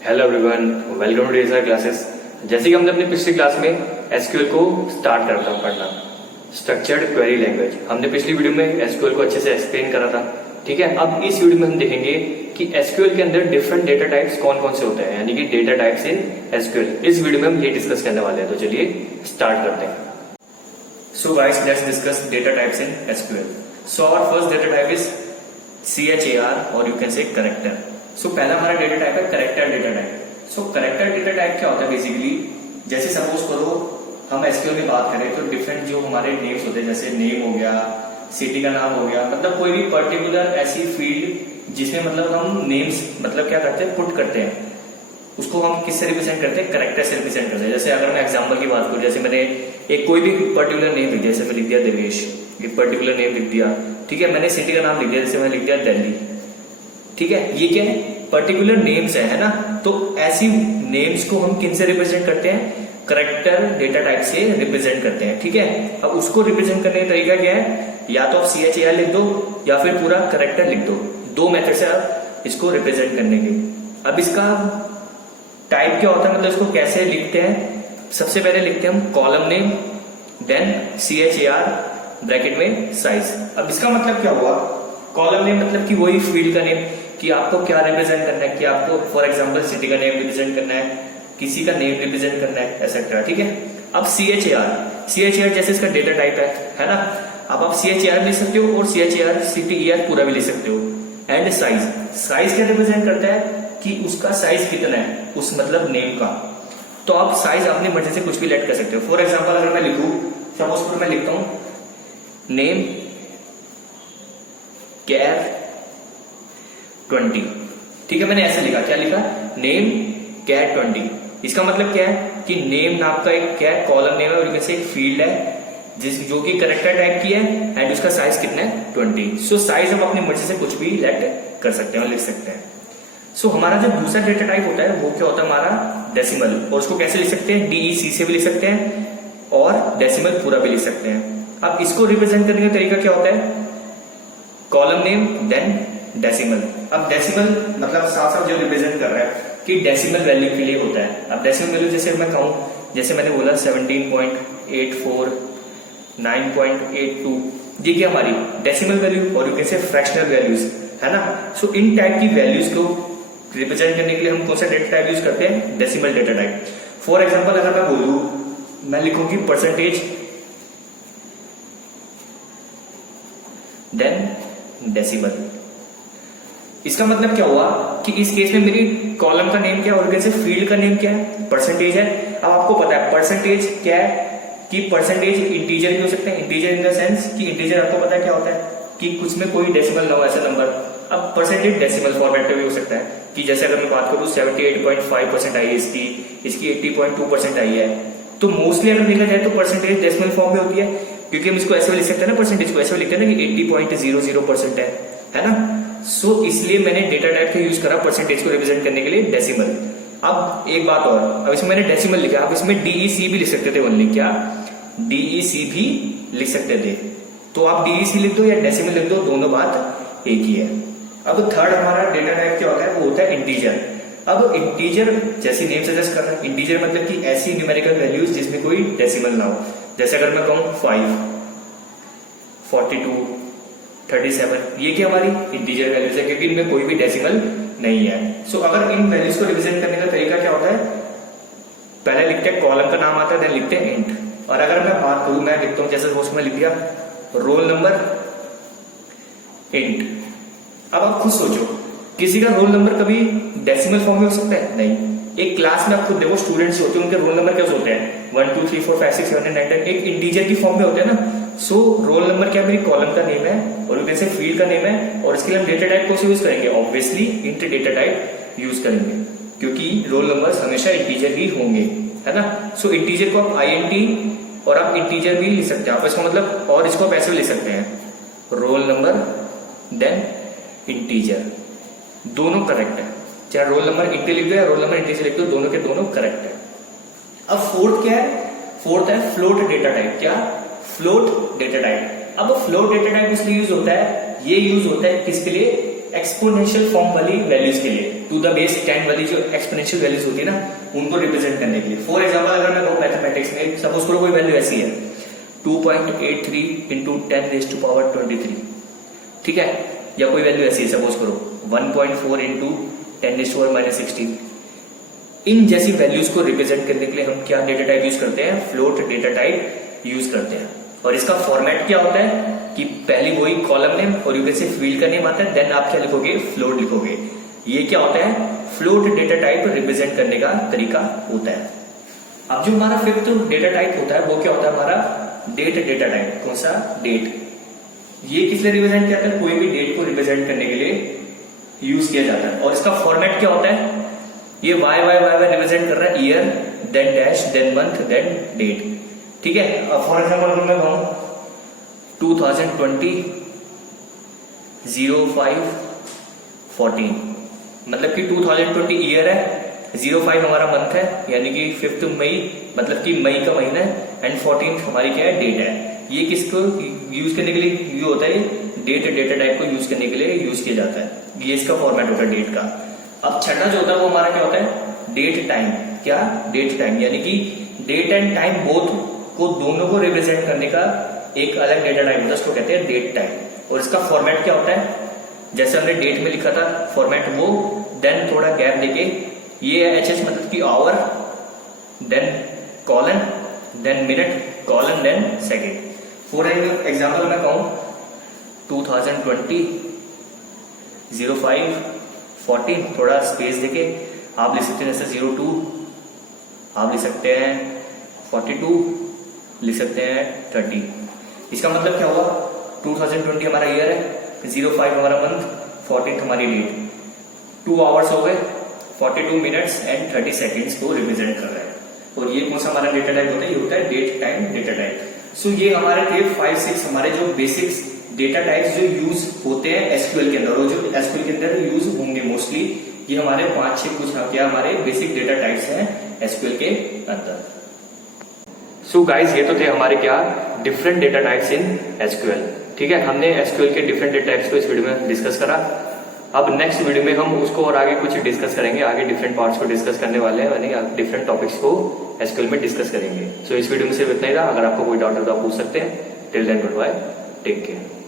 Hello everyone, welcome two days classes. जैसे कि हमने अपनी पिछली क्लास में एसक्यूएल को स्टार्ट करता पढ़ना, स्ट्रक्चर्ड क्वेरी लैंग्वेज। हमने पिछली वीडियो में एसक्यूएल को अच्छे से एक्सप्लेन करा था। ठीक है, अब इस वीडियो में हम देखेंगे कि एसक्यूएल के अंदर डिफरेंट डेटा टाइप्स कौन कौन से होते हैं, यानी कि डेटा टाइप्स इन एसक्यूएल। इस वीडियो में हम ये डिस्कस करने वाले हैं, तो चलिए स्टार्ट करते हैं। So guys, let's discuss data types in SQL. So our first data type is CHAR और you can say character. So पहला हमारा डेटा टाइप है character data type. So character data type क्या होता है बेसिकली, जैसे सपोज करो हम एसक्यूएल में बात करें तो डिफरेंट जो हमारे नेम्स होते हैं, जैसे नेम हो गया, सिटी का नाम हो गया, मतलब कोई भी पर्टिकुलर ऐसी फील्ड जिसमें मतलब हम नेम्स मतलब क्या करते हैं, पुट करते हैं, उसको हम किससे रिप्रेजेंट करते हैं, करेक्टर से रिप्रेजेंट करते हैं। जैसे अगर मैं एग्जांपल की बात करूं, जैसे मैंने एक कोई भी पर्टिकुलर नेम लिख दिया, जैसे मैं लिख दिया देवेश, एक पर्टिकुलर नेम लिख दिया। ठीक है, मैंने सिटी का नाम लिख दिया, जैसे मैं लिख दिया दिल्ली। ठीक है, ये क्या है, पर्टिकुलर नेम्स है ना। तो ऐसी नेम्स को हम किन से रिप्रेजेंट करते हैं, करेक्टर डेटा टाइप से रिप्रेजेंट करते हैं। ठीक है, अब उसको रिप्रेजेंट करने का तरीका क्या है, या तो आप CHAR लिख दो या फिर पूरा करेक्टर लिख दो। दो मेथड से आप इसको रिप्रेजेंट करने के। अब इसका टाइप क्या होता है, मतलब इसको कैसे लिखते हैं। सबसे पहले लिखते हैं हम column name, then CHAR bracket में साइज। अब इसका मतलब क्या हुआ, कॉलम नेम मतलब कि वही फील्ड का नेम, कि आपको क्या रिप्रेजेंट करना है, कि आपको फॉर एग्जांपल सिटी का नेम रिप्रेजेंट करना है, किसी का नेम रिप्रेजेंट करना है, एक्सेट्रा। ठीक है, अब CHAR जैसे इसका डेटा टाइप है ना। अब आप CHAR लिख सकते हो और CHAR CTER पूरा भी लिख सकते हो। एंड साइज क्या रिप्रेजेंट करता है, कि उसका साइज कितना है, उस मतलब नेम का। तो आप साइज अपनी मर्जी से कुछ भी लेट कर सकते हो। फॉर एग्जांपल अगर मैं लिखूं, सपोज मैं लिखता हूं नेम कैर 20। ठीक है, मैंने ऐसे लिखा, क्या लिखा, नेम कैर 20। इसका मतलब क्या है कि नेम नाम का एक क्या है, कॉलम नेम है और इनमें से एक फील्ड है जो कि करेक्टर टाइप की है, एंड उसका साइज कितना है, 20। सो साइज हम अपनी मर्जी से कुछ भी लेट कर सकते हैं और लिख सकते हैं। सो हमारा जो दूसरा डेटा टाइप होता है वो क्या होता है, हमारा डेसिमल। और उसको कैसे लिख सकते हैं, DEC से भी लिख सकते हैं और डेसिमल पूरा भी लिख सकते हैं। अब इसको रिप्रेजेंट करने का तरीका क्या होता है, कॉलम नेम देन डेसिमल। अब डेसिमल मतलब साथ साथ जो रिप्रेजेंट कर रहा है कि डेसिमल वैल्यू के लिए होता है। अब डेसिमल वैल्यू जैसे मैं कहूं, जैसे मैंने बोला 17.84, 9.82, ये क्या हमारी डेसिमल वैल्यू और यू कैन से फ्रैक्शनल वैल्यूज है ना। सो इन टाइप की वैल्यूज को रिप्रेजेंट करने के लिए हम कौन सा डेटा टाइप यूज करते हैं, decimal data type. For example अगर मैं बोलूं, मैं लिखूंगी परसेंटेज देन डेसिमल। इसका मतलब क्या हुआ कि इस केस में मेरी कॉलम का नेम क्या है और कैसे फील्ड का नेम क्या है, परसेंटेज है। अब आपको पता है परसेंटेज क्या है, कि परसेंटेज इंटीजर भी हो सकते हैं। इंटीजर इन द सेंस कि इंटीजर आपको पता है क्या होता है, कि कुछ में कोई डेसिमल ना हो ऐसा नंबर। अब परसेंटेज डेसिमल फॉर्मेट पे भी हो सकता है, कि जैसे अगर मैं बात करूं 78.5% आई है इसकी 80.2% आई है। तो मोस्टली अगर देखा जाए तो परसेंटेज डेसिमल फॉर्म में होती है, क्योंकि हम इसको ऐसे भी लिख सकते हैं ना, परसेंटेज को ऐसे भी लिखते हैं ना कि 80.00% है ना। सो इसलिए मैंने डेटा टाइप का यूज करा परसेंटेज को रिप्रेजेंट करने के लिए डेसिमल। अब एक बात और, अब इसमें मैंने डेसिमल लिखा, अब इसमें DEC भी लिख सकते थे ओनली, क्या DEC भी लिख सकते थे। तो आप DEC लिख दो या डेसिमल लिख दो, दोनों बात एक ही है। अब थर्ड हमारा डेटा टाइप क्या होता है, वो होता है इंटीजर। अब इंटीजर जैसी नेम सजेस्ट कर रहा है, इंटीजर मतलब कि ऐसी न्यूमेरिकल वैल्यूज जिसमें कोई डेसिमल ना हो। जैसे अगर मैं कहूं 5, 42, 37, ये क्या हमारी इंटीजर वैल्यूज है, क्योंकि इनमें कोई भी डेसिमल नहीं है। सो अगर इन वैल्यूज को रिप्रेजेंट करने का तरीका क्या होता है, पहले लिखते हैं कॉलम का नाम आता है, देन लिखते हैं इंट। और अगर मैं बात करूं, मैं लिखता हूं जैसे उसमें लिख दिया रोल नंबर इंट। अब आप खुद सोचो, किसी का रोल नंबर कभी डेसिमल फॉर्म में हो सकता है, नहीं। एक क्लास में आप खुद देखो, स्टूडेंट्स होते हैं, उनके रोल नंबर क्या होते हैं, 1 2 3 4 5 6 7 8 9 10, एक इंटीजर की फॉर्म में होते हैं ना। सो रोल नंबर क्या मेरी कॉलम का नेम है और यू कैन से फील्ड का नेम है, और इसके लिए हम डेटा टाइप को यूज करेंगे, obviously int data type use करेंगे, क्योंकि रोल नंबर हमेशा इंटीजर ही होंगे, है ना। सो इंटीजर को आप INT और आप इंटीजर भी लिख सकते हैं आप, इसका मतलब, और इसको आप ऐसे भी लिख सकते हैं रोल नंबर देन इंटीजर, दोनों करेक्ट है। चाहे रोल नंबर इंट लिख दो या रोल नंबर इंटीजर लिख दो, दोनों के दोनों करेक्ट है। अब फोर्थ क्या है, फोर्थ है फ्लोट डेटा टाइप। क्या, फ्लोट डेटा टाइप। अब फ्लोट डेटा टाइप इसलिए यूज होता है, ये यूज होता है किसके लिए, एक्सपोनेंशियल फॉर्म वाली वैल्यूज के लिए, टू द बेस 10 वाली जो एक्सपोनेंशियल वैल्यूज होती है ना, उनको रिप्रेजेंट करने के लिए। फॉर एग्जांपल अगर मैं कहूँ मैथमेटिक्स में, सपोज करो कोई वैल्यू ऐसी है 2.83 इंटू 10⁻23, ठीक है, या कोई वैल्यू ऐसी है सपोज करो 1.4 इंटू 10⁻16। इन जैसी वैल्यूज को रिप्रेजेंट करने के लिए हम क्या डेटा टाइप यूज करते हैं? फ्लोट डेटा टाइप यूज करते हैं। और इसका फॉर्मेट क्या होता है कि पहली वही कॉलम नेम और यू कैन से फील्ड का नेम आता है, देन आप क्या लिखोगे? फ्लोट लिखोगे। ये क्या होता है? फ्लोट डेटा टाइप रिप्रेजेंट करने का तरीका होता है। अब जो हमारा फिफ्थ डेटा टाइप होता है वो क्या होता है? हमारा डेट डेटा टाइप। कौन सा? डेट। ये किस लिए रिप्रेजेंट किया जाता है? कोई भी डेट को रिप्रेजेंट करने के लिए यूज किया जाता है। और इसका फॉर्मेट क्या होता है? ये Y Y Y Y represent कर रहा है year, then dash, then month, then date, ठीक है। फॉर एग्जाम्पल अगर मैं कहूं 2020 05/14, मतलब कि 2020 ईयर है, 05 हमारा मंथ है, यानी कि 5 मई, मतलब कि मई का महीना है, एंड 14 हमारी क्या है? डेट है। ये किसको यूज करने के लिए यूज होता है? डेट डेटा टाइप को यूज करने के लिए यूज किया जाता है। ये इसका फॉर्मेट होता है डेट का। अब छठा जो होता है वो हमारा क्या होता है? Date time. क्या? डेट टाइम, यानी कि डेट एंड टाइम बोथ को, दोनों को रिप्रेजेंट करने का एक अलग डेटा टाइप होता है, उसको कहते हैं डेट टाइम। और इसका फॉर्मेट क्या होता है? जैसे हमने डेट में लिखा था फॉर्मेट वो, देन थोड़ा गैप देके ये है एचएस, मतलब कि hour, then colon, then minute, colon, then second. For example मैं कहूं 2020 05/14, थोड़ा स्पेस देके आप लिख सकते हैं, जैसे 02 आप लिख सकते हैं, 42 लिख सकते हैं, 30। इसका मतलब क्या हुआ? 2020 हमारा ईयर है, 05 हमारा मंथ, 14 हमारी डेट। 2 आवर्स हो गए, 42 मिनट्स एंड 30 सेकेंड्स को रिप्रेजेंट कर रहा है। और ये कौन सा हमारा डेटा टाइप होता है? ये होता है डेट टाइम डेटा टाइप। सो ये हमारे थे 5-6 हमारे जो बेसिक्स डेटा टाइप्स जो यूज होते हैं एसक्यूएल के अंदर, और जो एसक्यूएल के अंदर यूज होंगे मोस्टली, ये हमारे 5-6 कुछ क्या हमारे बेसिक डेटा टाइप्स हैं एसक्यूएल के अंदर। सो गाइस, ये तो थे हमारे क्या different data types in SQL, ठीक है। हमने एसक्यूएल के डिफरेंट डेटा टाइप्स को इस वीडियो में डिस्कस करा। अब नेक्स्ट वीडियो में हम उसको और आगे कुछ डिस्कस करेंगे, आगे डिफरेंट पार्ट्स को डिस्कस करने वाले हैं, यानी डिफरेंट टॉपिक्स को एसक्यूएल में डिस्कस करेंगे। सो इस वीडियो में सिर्फ इतना ही था। अगर आपको कोई डाउट हो तो आप पूछ सकते हैं। Till then, good bye, take care.